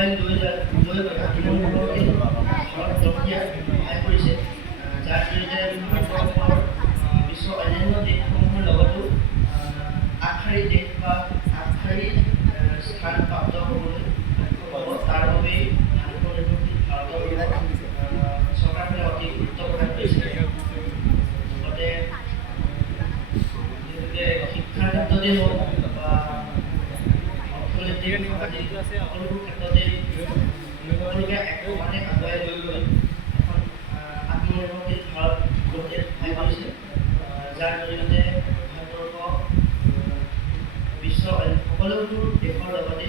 আগুৱাই লৈ আত্মনিৰ্ভৰশীল ভাৰত গঢ় সহায় কৰিছে, যাৰ জৰিয়তে ভাৰতবৰ্ষৰ বিশ্বৰ অন্যান্য দেশসমূহৰ লগতো আগশাৰীৰ দেশ বা আগশাৰীৰ স্থান প্ৰাপ্ত হ'বলৈ সক্ষম হ'ব। তাৰ বাবেই আত্মনিৰ্ভৰশীল ভাৰতৰ চৰকাৰখনে অতি গুৰুত্ব প্ৰদান কৰিছে। লগতে শিক্ষাৰ ক্ষেত্ৰতে হওক বা অৰ্থনৈতিক সামাজিক সকলোবোৰ ক্ষেত্ৰতে সকলোকে একেলগে আগুৱাই লৈ গৈ এখন আত্মনিৰ্ভৰশীল ভাৰত গঢ়ি সহায় কৰিছে, যাৰ জৰিয়তে ভাৰতবৰ্ষ বিশ্বৰ সকলোবোৰ দেশৰ লগতে